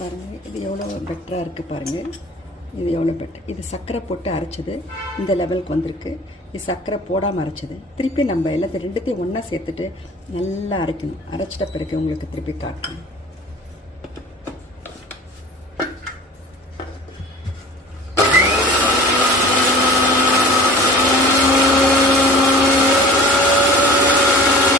பாருங்கள், இது எவ்வளோ பெட்டராக இருக்குது பாருங்கள். இது எவ்வளோ பெட்டர். இது சர்க்கரை போட்டு அரைச்சது இந்த லெவலுக்கு வந்திருக்கு. இது சர்க்கரை போடாமல் அரைச்சது. திருப்பி நம்ம எல்லாத்தையும் ரெண்டுத்தையும் ஒன்றா சேர்த்துட்டு நல்லா அரைக்கணும். அரைச்சிட்ட பிறகு உங்களுக்கு திருப்பி காட்டணும்.